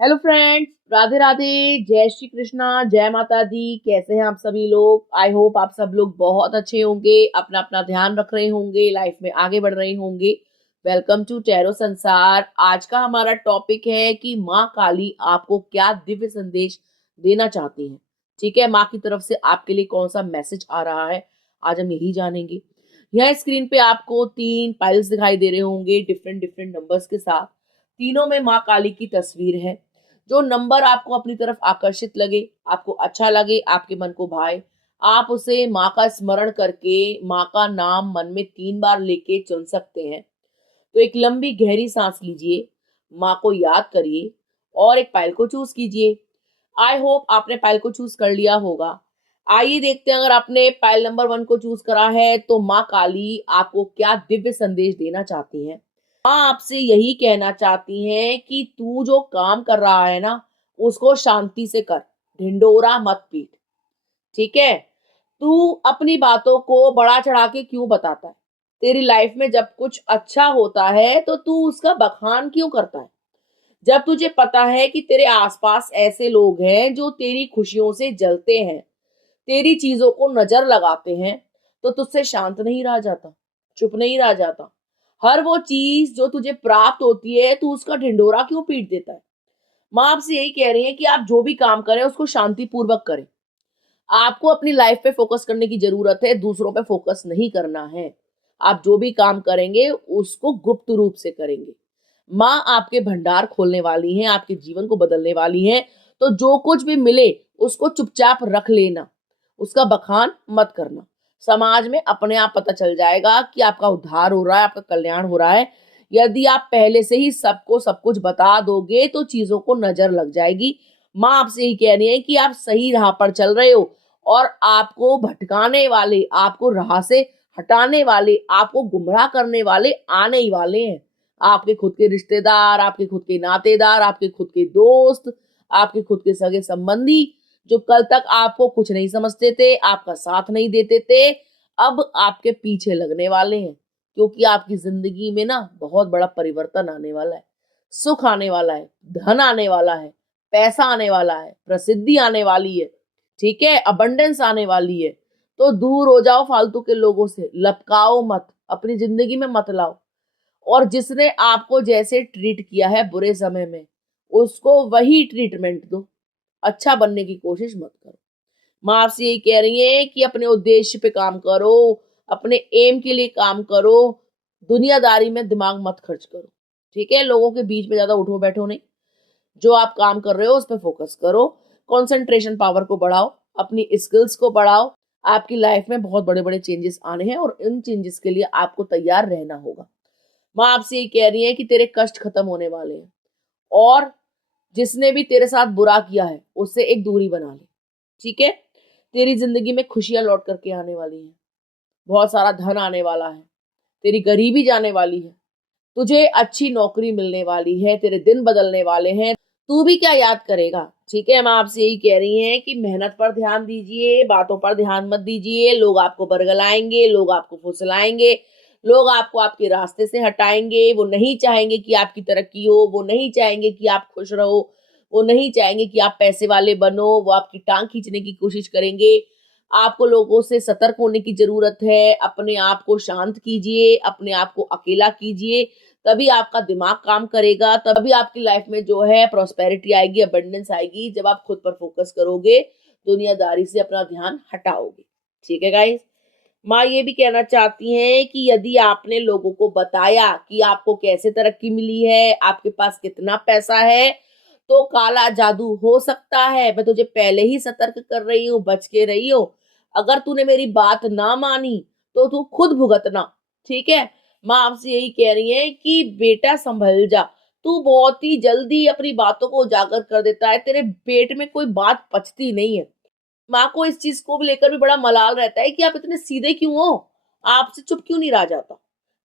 Hello friends, Radhe Radhe, जय श्री कृष्णा, जय माता दी। कैसे हैं आप सभी लोग? आई होप आप सब लोग बहुत अच्छे होंगे, अपना अपना ध्यान रख रहे होंगे, लाइफ में आगे बढ़ रहे होंगे। वेलकम टू टैरो संसार। आज का हमारा टॉपिक है कि माँ काली आपको क्या दिव्य संदेश देना चाहती हैं। ठीक है, माँ की तरफ से आपके लिए कौन सा मैसेज आ रहा है, आज हम यही जानेंगे। यहाँ स्क्रीन पे आपको 3 पाइल्स दिखाई दे रहे होंगे डिफरेंट डिफरेंट नंबर्स के साथ। तीनों में माँ काली की तस्वीर है। जो नंबर आपको अपनी तरफ आकर्षित लगे, आपको अच्छा लगे, आपके मन को भाए, आप उसे माँ का स्मरण करके माँ का नाम मन में 3 बार लेके चुन सकते हैं। तो एक लंबी गहरी सांस लीजिए, माँ को याद करिए और एक पाइल को चूज कीजिए। आई होप आपने पाइल को चूज कर लिया होगा। आइए देखते हैं, अगर आपने पाइल नंबर 1 को चूज करा है तो माँ काली आपको क्या दिव्य संदेश देना चाहती हैं। माँ आपसे यही कहना चाहती हैं कि तू जो काम कर रहा है ना, उसको शांति से कर, ढिंडोरा मत पीट। ठीक है, तू अपनी बातों को बढ़ा चढ़ा के क्यों बताता है? तेरी लाइफ में जब कुछ अच्छा होता है तो तू उसका बखान क्यों करता है? जब तुझे पता है कि तेरे आसपास ऐसे लोग हैं जो तेरी खुशियों से जलते हैं, तेरी चीजों को नजर लगाते हैं, तो तुझसे शांत नहीं रहा जाता, चुप नहीं रहा जाता। हर वो चीज जो तुझे प्राप्त होती है, तू उसका ढिंडोरा क्यों पीट देता है? माँ आपसे यही कह रही है कि आप जो भी काम करें उसको शांति पूर्वक करें। आपको अपनी लाइफ पे फोकस करने की जरूरत है, दूसरों पे फोकस नहीं करना है। आप जो भी काम करेंगे उसको गुप्त रूप से करेंगे। माँ आपके भंडार खोलने वाली हैं, आपके जीवन को बदलने वाली हैं। तो जो कुछ भी मिले उसको चुपचाप रख लेना, उसका बखान मत करना। समाज में अपने आप पता चल जाएगा कि आपका उद्धार हो रहा है, आपका कल्याण हो रहा है। यदि आप पहले से ही सबको सब कुछ बता दोगे तो चीजों को नजर लग जाएगी। माँ आपसे यही कह रही है कि आप सही राह पर चल रहे हो और आपको भटकाने वाले, आपको राह से हटाने वाले, आपको गुमराह करने वाले आने ही वाले हैं। आपके खुद के रिश्तेदार, आपके खुद के नातेदार, आपके खुद के दोस्त, आपके खुद के सगे संबंधी, जो कल तक आपको कुछ नहीं समझते थे, आपका साथ नहीं देते थे, अब आपके पीछे लगने वाले हैं। क्योंकि आपकी जिंदगी में ना बहुत बड़ा परिवर्तन आने वाला है, सुख आने वाला है, धन आने वाला है, पैसा आने वाला है, प्रसिद्धि आने वाली है। ठीक है, अबंडेंस आने वाली है। तो दूर हो जाओ फालतू के लोगों से, लपकाओ मत, अपनी जिंदगी में मत लाओ। और जिसने आपको जैसे ट्रीट किया है बुरे समय में, उसको वही ट्रीटमेंट दो। अच्छा बनने की कोशिश मत करो। माँ आपसे यही कह रही है कि अपने उद्देश्य पे काम करो, अपने एम के लिए काम करो, दुनियादारी में दिमाग मत खर्च करो। ठीक है, लोगों के बीच में ज्यादा उठो बैठो नहीं। जो आप काम कर रहे हो उस पर फोकस करो, कंसंट्रेशन पावर को बढ़ाओ, अपनी स्किल्स को बढ़ाओ। आपकी लाइफ में बहुत बड़े बड़े चेंजेस आने हैं और इन चेंजेस के लिए आपको तैयार रहना होगा। माँ आपसे ये कह रही है कि तेरे कष्ट खत्म होने वाले हैं और जिसने भी तेरे साथ बुरा किया है उससे एक दूरी बना ले। ठीक है, तेरी जिंदगी में खुशियां लौट करके आने वाली हैं, बहुत सारा धन आने वाला है, तेरी गरीबी जाने वाली है, तुझे अच्छी नौकरी मिलने वाली है, तेरे दिन बदलने वाले हैं। तू भी क्या याद करेगा? ठीक है, मैं आपसे यही कह रही हैं कि मेहनत पर ध्यान दीजिए, बातों पर ध्यान मत दीजिए। लोग आपको बरगलाएंगे, लोग आपको फुसलाएंगे, लोग आपको आपके रास्ते से हटाएंगे। वो नहीं चाहेंगे कि आपकी तरक्की हो, वो नहीं चाहेंगे कि आप खुश रहो, वो नहीं चाहेंगे कि आप पैसे वाले बनो, वो आपकी टांग खींचने की कोशिश करेंगे। आपको लोगों से सतर्क होने की जरूरत है। अपने आप को शांत कीजिए, अपने आप को अकेला कीजिए, तभी आपका दिमाग काम करेगा, तभी आपकी लाइफ में जो है प्रॉस्पेरिटी आएगी, अबंडेंस आएगी। जब आप खुद पर फोकस करोगे, दुनियादारी से अपना ध्यान हटाओगे। ठीक है गाइस, माँ ये भी कहना चाहती हैं कि यदि आपने लोगों को बताया कि आपको कैसे तरक्की मिली है, आपके पास कितना पैसा है, तो काला जादू हो सकता है। मैं तुझे पहले ही सतर्क कर रही हूँ, बच के रही हो। अगर तूने मेरी बात ना मानी तो तू खुद भुगतना। ठीक है, माँ आपसे यही कह रही है कि बेटा संभल जा। तू बहुत ही जल्दी अपनी बातों को उजागर कर देता है, तेरे पेट में कोई बात पचती नहीं है। माँ को इस चीज को लेकर भी बड़ा मलाल रहता है कि आप इतने सीधे क्यों हो, आपसे चुप क्यों नहीं रहा जाता।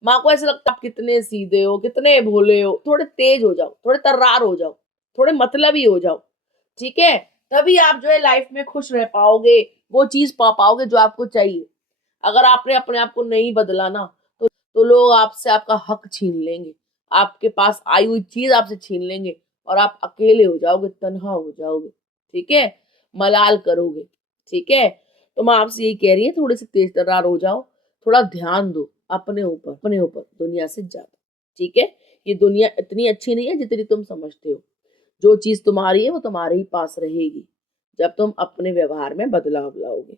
माँ को ऐसा लगता है आप कितने सीधे हो, कितने भोले हो, थोड़े तेज हो जाओ, थोड़े तर्रार हो जाओ, थोड़े मतलबी हो जाओ। ठीक है, तभी आप जो है लाइफ में खुश रह पाओगे, वो चीज पा पाओगे जो आपको चाहिए। अगर आपने अपने आप को नहीं बदला ना, तो लोग आपसे आपका हक छीन लेंगे, आपके पास आई हुई चीज आपसे छीन लेंगे। और आप अकेले हो जाओगे, तन्हा हो जाओगे। ठीक है, मलाल करोगे। ठीक है, तो मैं आपसे यही कह रही है, थोड़े से तेज तर्रार हो जाओ, थोड़ा ध्यान दो अपने ऊपर दुनिया से ज्यादा। ठीक है, ये दुनिया इतनी अच्छी नहीं है जितनी तुम समझते हो। जो चीज तुम्हारी है वो तुम्हारे ही पास रहेगी जब तुम अपने व्यवहार में बदलाव लाओगे।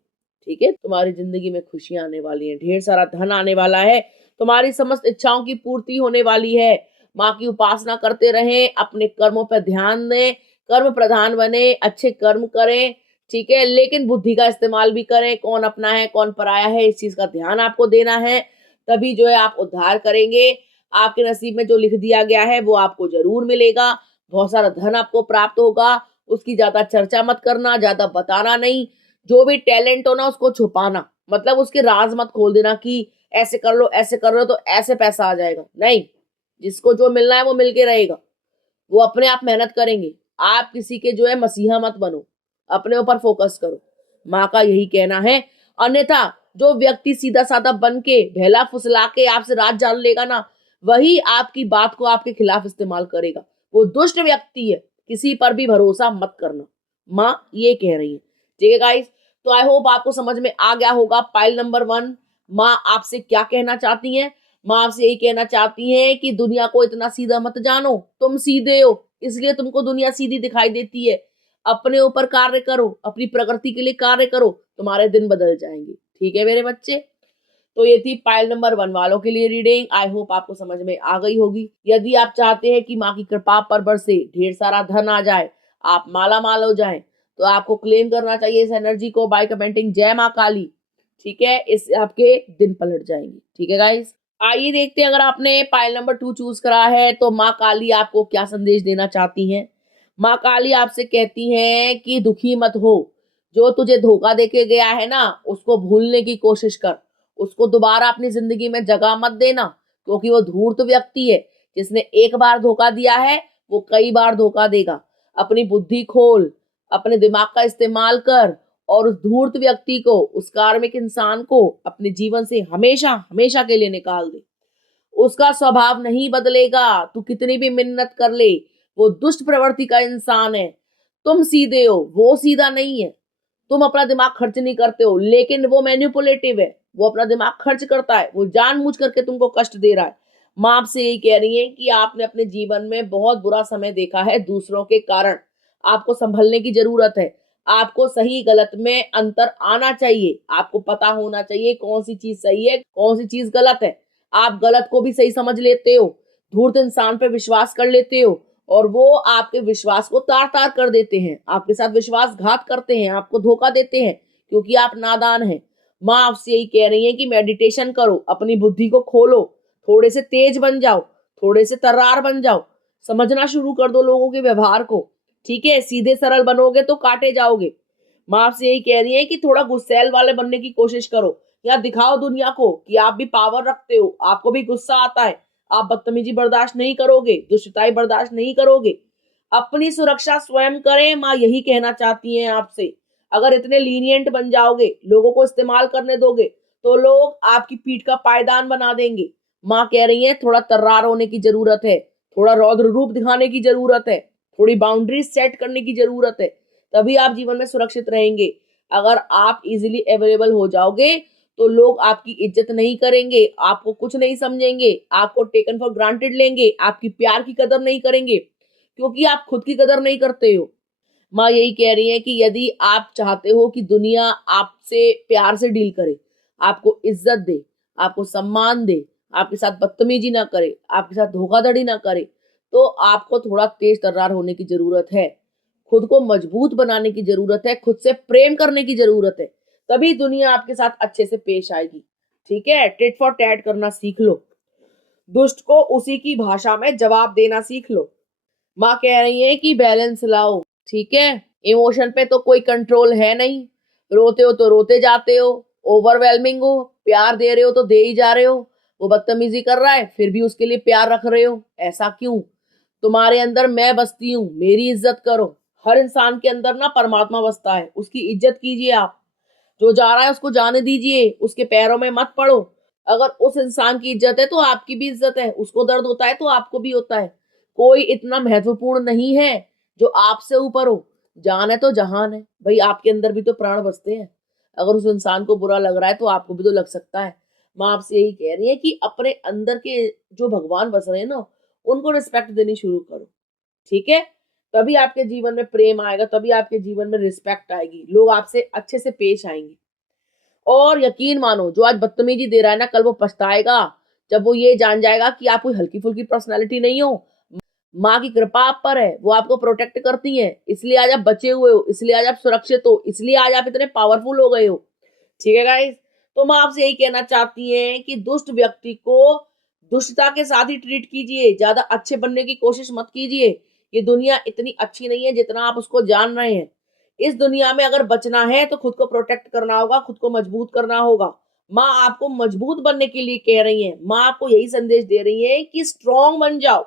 ठीक है, तुम्हारी जिंदगी में खुशियां आने वाली हैं, ढेर सारा धन आने वाला है, तुम्हारी समस्त इच्छाओं की पूर्ति होने वाली है। माँ की उपासना करते रहें, अपने कर्मों पर ध्यान दें, कर्म प्रधान बने, अच्छे कर्म करें। ठीक है, लेकिन बुद्धि का इस्तेमाल भी करें, कौन अपना है कौन पराया है इस चीज का ध्यान आपको देना है। तभी जो है आप उद्धार करेंगे। आपके नसीब में जो लिख दिया गया है वो आपको जरूर मिलेगा। बहुत सारा धन आपको प्राप्त होगा। उसकी ज्यादा चर्चा मत करना, ज्यादा बताना नहीं। जो भी टैलेंट हो ना उसको छुपाना, मतलब उसके राज मत खोल देना कि ऐसे कर लो ऐसे कर लो तो ऐसे पैसा आ जाएगा। नहीं, जिसको जो मिलना है वो मिलके रहेगा। वो अपने आप मेहनत करेंगे। आप किसी के जो है मसीहा मत बनो, अपने ऊपर फोकस करो। माँ का यही कहना है। अन्यथा जो व्यक्ति सीधा साधा बन के बहला फुसला के आपसे राज जान लेगा ना, वही आपकी बात को आपके खिलाफ इस्तेमाल करेगा। वो दुष्ट व्यक्ति है, किसी पर भी भरोसा मत करना। माँ ये कह रही है। ठीक है गाइस, तो आई होप आपको समझ में आ गया होगा पाइल नंबर 1 माँ आपसे क्या कहना चाहती हैं। माँ आपसे यही कहना चाहती हैं कि दुनिया को इतना सीधा मत जानो, तुम सीधे हो इसलिए तुमको दुनिया सीधी दिखाई देती है। अपने ऊपर कार्य करो, अपनी प्रगति के लिए कार्य करो, तुम्हारे दिन बदल जाएंगे। ठीक है मेरे बच्चे, तो ये थी पाइल नंबर 1 वालों के लिए रीडिंग। आई होप आपको समझ में आ गई होगी। यदि आप चाहते हैं कि माँ की कृपा पर बरसे, ढेर सारा धन आ जाए, आप माला माल हो जाएं, तो आपको क्लेम करना चाहिए इस एनर्जी को बाय कमेंटिंग जय माँ काली। ठीक है, इससे आपके दिन पलट जाएंगे। ठीक है गाइस, आइए देखते हैं, अगर आपने पाइल नंबर 2 चूज करा है तो माँ काली आपको क्या संदेश देना चाहती हैं। माँ काली आपसे कहती हैं कि दुखी मत हो। जो तुझे धोखा देके गया है ना, उसको भूलने की कोशिश कर। उसको दोबारा अपनी जिंदगी में जगह मत देना, क्योंकि वो धूर्त व्यक्ति है। जिसने एक बार धोखा दिया है वो कई बार धोखा देगा। अपनी बुद्धि खोल, अपने दिमाग का इस्तेमाल कर, और उस धूर्त व्यक्ति को, उस कार्मिक इंसान को अपने जीवन से हमेशा हमेशा के लिए निकाल दे। उसका स्वभाव नहीं बदलेगा, तू कितनी भी मिन्नत कर ले। वो दुष्ट प्रवृत्ति का इंसान है। तुम सीधे हो, वो सीधा नहीं है। तुम अपना दिमाग खर्च नहीं करते हो, लेकिन वो मैनिपुलेटिव है। वो अपना दिमाग खर्च करता है, वो जानबूझ करके तुमको कष्ट दे रहा है। माँ आपसे यही कह रही है कि आपने अपने जीवन में बहुत बुरा समय देखा है दूसरों के कारण। आपको संभलने की जरूरत है। आपको सही गलत में अंतर आना चाहिए। आपको पता होना चाहिए कौन सी चीज सही है कौन सी चीज गलत है। आप गलत को भी सही समझ लेते हो, धूर्त इंसान पे विश्वास कर लेते हो, और वो आपके विश्वास को तार तार कर देते हैं, आपके साथ विश्वासघात करते हैं, आपको धोखा देते हैं, क्योंकि आप नादान हैं। माँ आपसे यही कह रही है कि मेडिटेशन करो, अपनी बुद्धि को खोलो, थोड़े से तेज बन जाओ, थोड़े से तर्रार बन जाओ, समझना शुरू कर दो लोगों के व्यवहार को। ठीक है, सीधे सरल बनोगे तो काटे जाओगे। माँ आपसे यही कह रही है कि थोड़ा गुस्सैल वाले बनने की कोशिश करो, या दिखाओ दुनिया को कि आप भी पावर रखते हो, आपको भी गुस्सा आता है, आप बदतमीजी बर्दाश्त नहीं करोगे, दुष्टताई बर्दाश्त नहीं करोगे। अपनी सुरक्षा स्वयं करें, माँ यही कहना चाहती हैं आपसे। अगर इतने लीनियंट बन जाओगे, लोगों को इस्तेमाल करने दोगे, तो लोग आपकी पीठ का पायदान बना देंगे। माँ कह रही है थोड़ा तर्रार होने की जरूरत है, थोड़ा रौद्र रूप दिखाने की जरूरत है, थोड़ी बाउंड्री सेट करने की जरूरत है, तभी आप जीवन में सुरक्षित रहेंगे। अगर आप इजीली अवेलेबल हो जाओगे तो लोग आपकी इज्जत नहीं करेंगे, आपको कुछ नहीं समझेंगे, आपको टेकन फॉर ग्रांटेड लेंगे, आपकी प्यार की कदर नहीं करेंगे, क्योंकि आप खुद की कदर नहीं करते हो। माँ यही कह रही है कि यदि आप चाहते हो कि दुनिया आपसे प्यार से डील करे, आपको इज्जत दे, आपको सम्मान दे, आपके साथ बदतमीजी ना करे, आपके साथ धोखाधड़ी ना करे, तो आपको थोड़ा तेज तर्रार होने की जरूरत है। खुद को मजबूत बनाने की जरूरत है, खुद से प्रेम करने की जरूरत है, तभी दुनिया आपके साथ अच्छे से पेश आएगी। ठीक है, टिट फॉर टैट करना सीख लो, दुष्ट को उसी की भाषा में जवाब देना सीख लो। माँ कह रही है कि बैलेंस लाओ। ठीक है, इमोशन पे तो कोई कंट्रोल है नहीं, रोते हो तो रोते जाते हो, ओवरवेलमिंग हो, प्यार दे रहे हो तो दे ही जा रहे हो। वो बदतमीजी कर रहा है फिर भी उसके लिए प्यार रख रहे हो, ऐसा क्यों? तुम्हारे अंदर मैं बसती हूँ, मेरी इज्जत करो। हर इंसान के अंदर ना परमात्मा बसता है, उसकी इज्जत कीजिए आप। जो जा रहा है उसको जाने दीजिए, उसके पैरों में मत पड़ो। अगर उस इंसान की इज्जत है तो आपकी भी इज्जत है, उसको दर्द होता है तो आपको भी होता है। कोई इतना महत्वपूर्ण नहीं है जो आपसे ऊपर हो। जान है तो जहान है भाई, आपके अंदर भी तो प्राण बसते हैं। अगर उस इंसान को बुरा लग रहा है तो आपको भी तो लग सकता है। माँ आपसे यही कह रही है कि अपने अंदर के जो भगवान बस रहे हैं ना, उनको रिस्पेक्ट देनी शुरू करो, ठीक है? तभी आपके जीवन में प्रेम आएगा, तभी आपके जीवन में रिस्पेक्ट आएगी, लोग आपसे अच्छे से पेश आएंगे। और यकीन मानो, जो आज बदतमीजी दे रहा है ना, कल वो पछताएगा जब वो ये जान जाएगा कि आप कोई हल्की फुल्की पर्सनैलिटी नहीं हो। माँ की कृपा आप पर है, वो आपको प्रोटेक्ट करती है, इसलिए आज आप बचे हुए हो, इसलिए आज आप सुरक्षित हो, इसलिए आज आप इतने पावरफुल हो गए हो। ठीक है गाइस? तो माँ आपसे यही कहना चाहती है कि दुष्ट व्यक्ति को दुष्टता के साथ ही ट्रीट कीजिए, ज्यादा अच्छे बनने की कोशिश मत कीजिए। ये दुनिया इतनी अच्छी नहीं है जितना आप उसको जान रहे हैं। इस दुनिया में अगर बचना है तो खुद को प्रोटेक्ट करना होगा, खुद को मजबूत करना होगा। माँ आपको मजबूत बनने के लिए कह रही है, माँ आपको यही संदेश दे रही है कि स्ट्रॉन्ग बन जाओ,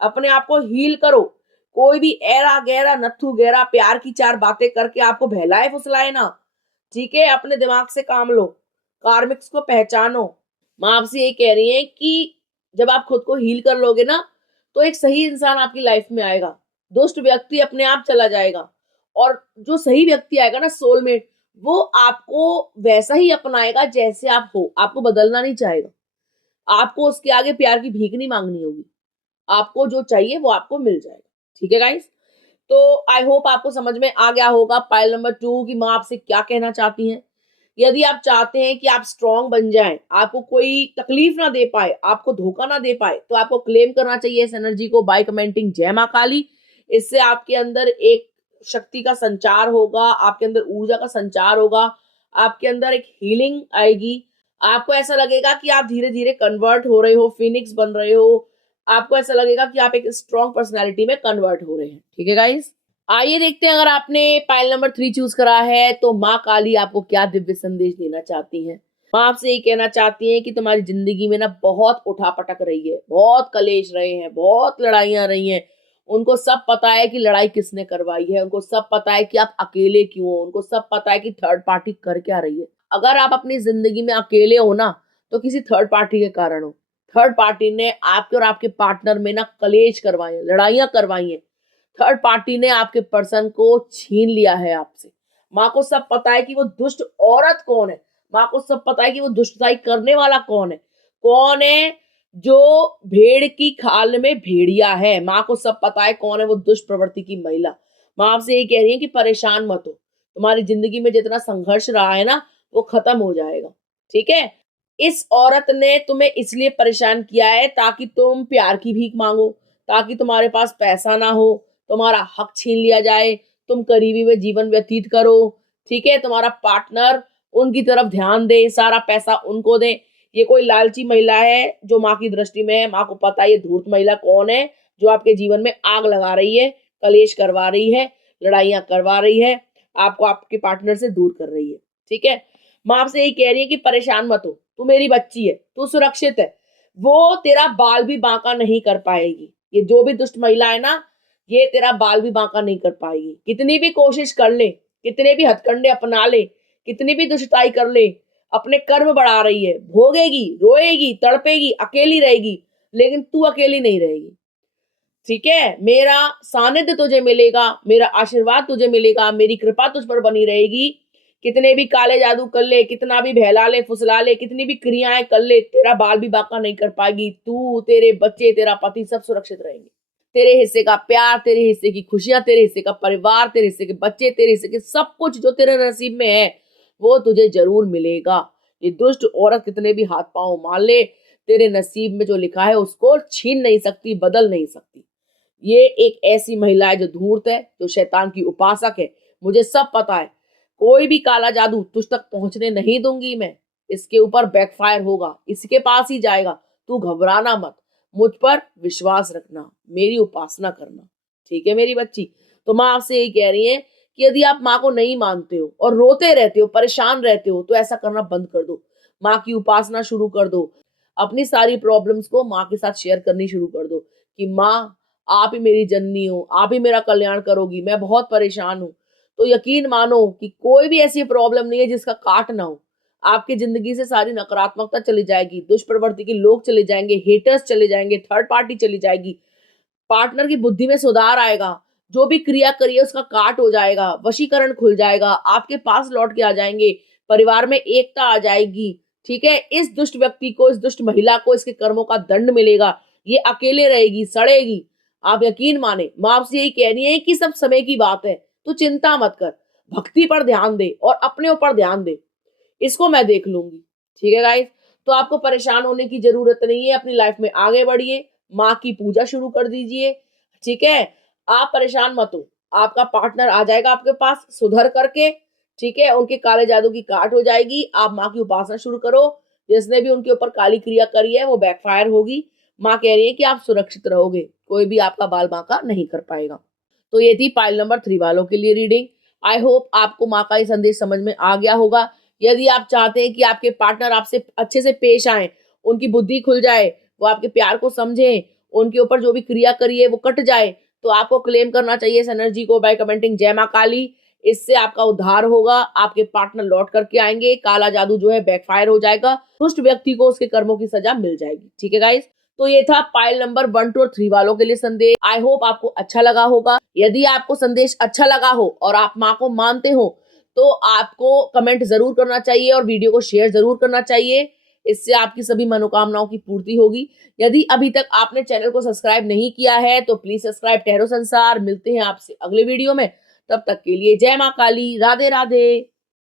अपने आप को हील करो। कोई भी ऐरा गहरा नत्थु गहरा प्यार की चार बातें करके आपको बहलाए फुसलाए ना, ठीक है? अपने दिमाग से काम लो, कार्मिक्स को पहचानो। माँ आपसे ये कह रही है कि जब आप खुद को हील कर लोगे ना, तो एक सही इंसान आपकी लाइफ में आएगा, दुष्ट व्यक्ति अपने आप चला जाएगा, और जो सही व्यक्ति आएगा ना, सोलमेट, वो आपको वैसा ही अपनाएगा जैसे आप हो, आपको बदलना नहीं चाहेगा। आपको उसके आगे प्यार की भीख नहीं मांगनी होगी, आपको जो चाहिए वो आपको मिल जाएगा। ठीक है गाइस? तो आई होप आपको समझ में आ गया होगा पाइल नंबर 2 की माँ आपसे क्या कहना चाहती हैं। यदि आप चाहते हैं कि आप स्ट्रांग बन जाएं, आपको कोई तकलीफ ना दे पाए, आपको धोखा ना दे पाए, तो आपको क्लेम करना चाहिए इस एनर्जी को बाय कमेंटिंग जय मां काली। इससे आपके अंदर एक शक्ति का संचार होगा, आपके अंदर ऊर्जा का संचार होगा, आपके अंदर एक हीलिंग आएगी। आपको ऐसा लगेगा कि आप धीरे धीरे कन्वर्ट हो रहे हो, फिनिक्स बन रहे हो। आपको ऐसा लगेगा कि आप एक स्ट्रॉन्ग पर्सनैलिटी में कन्वर्ट हो रहे हैं। ठीक है गाइस? आइए देखते हैं, अगर आपने पाइल नंबर 3 चूज करा है तो माँ काली आपको क्या दिव्य संदेश देना चाहती हैं। माँ आपसे ये कहना चाहती हैं कि तुम्हारी जिंदगी में ना बहुत उठापटक रही है, बहुत कलेश रहे हैं, बहुत लड़ाइयां रही हैं। उनको सब पता है कि लड़ाई किसने करवाई है, उनको सब पता है कि आप अकेले क्यों हो, उनको सब पता है कि थर्ड पार्टी कर क्या रही है। अगर आप अपनी जिंदगी में अकेले हो ना, तो किसी थर्ड पार्टी के कारण हो। थर्ड पार्टी ने आपके और आपके पार्टनर में ना कलेश करवाए हैं, लड़ाइयां करवाई हैं। थर्ड पार्टी ने आपके पर्सन को छीन लिया है आपसे। माँ को सब पता है कि वो दुष्ट औरत कौन है, माँ को सब पता है कि वो दुष्टताई करने वाला कौन है जो भेड़ की खाल में भेड़िया है। माँ को सब पता है कौन है वो दुष्ट प्रवृत्ति की महिला। माँ आपसे ये कह रही है कि परेशान मत हो, तुम्हारी जिंदगी में जितना संघर्ष रहा है ना, वो खत्म हो जाएगा। ठीक है? इस औरत ने तुम्हें इसलिए परेशान किया है ताकि तुम प्यार की भीख मांगो, ताकि तुम्हारे पास पैसा ना हो, तुम्हारा हक छीन लिया जाए, तुम करीबी में जीवन व्यतीत करो। ठीक है? तुम्हारा पार्टनर उनकी तरफ ध्यान दे, सारा पैसा उनको दे। ये कोई लालची महिला है जो माँ की दृष्टि में है। माँ को पता है ये धूर्त महिला कौन है, जो आपके जीवन में आग लगा रही है, कलेश करवा रही है, लड़ाइयां करवा रही है, आपको आपके पार्टनर से दूर कर रही है। ठीक है? माँ आपसे यही कह रही है कि परेशान मत हो, तू मेरी बच्ची है, तू सुरक्षित है। वो तेरा बाल भी बांका नहीं कर पाएगी। ये जो भी दुष्ट महिला है ना, ये तेरा बाल भी बांका नहीं कर पाएगी। कितनी भी कोशिश कर ले, कितने भी हथकंडे अपना ले, कितनी भी दुष्टताई कर ले, अपने कर्म बढ़ा रही है, भोगेगी, रोएगी, तड़पेगी, अकेली रहेगी, लेकिन तू अकेली नहीं रहेगी। ठीक है? मेरा सानिध्य तुझे मिलेगा, मेरा आशीर्वाद तुझे मिलेगा, मेरी कृपा तुझ पर बनी रहेगी। कितने भी काले जादू कर ले, कितना भी बहला ले फुसला ले, कितनी भी क्रियाएं कर ले, तेरा बाल भी बांका नहीं कर पाएगी। तू, तेरे बच्चे, तेरा पति सब सुरक्षित रहेंगे। तेरे हिस्से का प्यार, तेरे हिस्से की खुशियां, तेरे हिस्से का परिवार, तेरे हिस्से के बच्चे, तेरे हिस्से के सब कुछ जो तेरे नसीब में है, वो तुझे जरूर मिलेगा। ये दुष्ट औरत कितने भी हाथ पांव मार ले, तेरे नसीब में जो लिखा है उसको छीन नहीं सकती, बदल नहीं सकती। ये एक ऐसी महिला है जो धूर्त है, जो शैतान की उपासक है। मुझे सब पता है, कोई भी काला जादू तुझ तक पहुंचने नहीं दूंगी मैं। इसके ऊपर बैकफायर होगा, इसके पास ही जाएगा। तू घबराना मत, मुझ पर विश्वास रखना, मेरी उपासना करना। ठीक है मेरी बच्ची? तो माँ आपसे यही कह रही है कि यदि आप माँ को नहीं मानते हो और रोते रहते हो, परेशान रहते हो, तो ऐसा करना बंद कर दो। माँ की उपासना शुरू कर दो। अपनी सारी प्रॉब्लम्स को माँ के साथ शेयर करनी शुरू कर दो कि माँ, आप ही मेरी जननी हो, आप ही मेरा कल्याण करोगी, मैं बहुत परेशान हूँ। तो यकीन मानो कि कोई भी ऐसी प्रॉब्लम नहीं है जिसका काट ना हो। आपकी जिंदगी से सारी नकारात्मकता चली जाएगी, दुष्प्रवृत्ति के लोग चले जाएंगे, हेटर्स चले जाएंगे, थर्ड पार्टी चली जाएगी। पार्टनर की बुद्धि में सुधार आएगा, जो भी क्रिया करिए उसका काट हो जाएगा, वशीकरण खुल जाएगा, आपके पास लौट के आ जाएंगे, परिवार में एकता आ जाएगी। ठीक है, इस दुष्ट व्यक्ति को, इस दुष्ट महिला को इसके कर्मों का दंड मिलेगा। ये अकेले रहेगी, सड़ेगी। आप यकीन माने, माँ आपसे यही कह रही है कि सब समय की बात है, तो चिंता मत कर, भक्ति पर ध्यान दे और अपने ऊपर ध्यान दे, इसको मैं देख लूंगी। ठीक है गाइस, तो आपको परेशान होने की जरूरत नहीं है, अपनी लाइफ में आगे बढ़िए, माँ की पूजा शुरू कर दीजिए। ठीक है, आप परेशान मत हो, आपका पार्टनर आ जाएगा आपके पास सुधर करके। ठीक है, उनके काले जादू की काट हो जाएगी। आप माँ की उपासना शुरू करो, जिसने भी उनके ऊपर काली क्रिया करी है वो बैकफायर होगी। माँ कह रही है कि आप सुरक्षित रहोगे, कोई भी आपका बाल बांका नहीं कर पाएगा। तो ये थी पाइल नंबर 3 वालों के लिए रीडिंग। आई होप आपको माँ का ये संदेश समझ में आ गया होगा। यदि आप चाहते हैं कि आपके पार्टनर आपसे अच्छे से पेश आए, उनकी बुद्धि खुल जाए, वो आपके प्यार को समझें, उनके ऊपर जो भी क्रिया करी है वो कट जाए, तो आपको क्लेम करना चाहिए इस एनर्जी को बाय कमेंटिंग जय माँ काली। इससे आपका उद्धार होगा, आपके पार्टनर लौट करके आएंगे, काला जादू जो है बैकफायर हो जाएगा, दुष्ट व्यक्ति को उसके कर्मों की सजा मिल जाएगी। ठीक है गाइस, तो ये था पाइल नंबर 1, 2 और 3 वालों के लिए संदेश। आई होप आपको अच्छा लगा होगा। यदि आपको संदेश अच्छा लगा हो और आप माँ को मानते हो, तो आपको कमेंट जरूर करना चाहिए और वीडियो को शेयर जरूर करना चाहिए। इससे आपकी सभी मनोकामनाओं की पूर्ति होगी। यदि अभी तक आपने चैनल को सब्सक्राइब नहीं किया है तो प्लीज सब्सक्राइब टहरो संसार। मिलते हैं आपसे अगले वीडियो में, तब तक के लिए जय माँ काली, राधे राधे।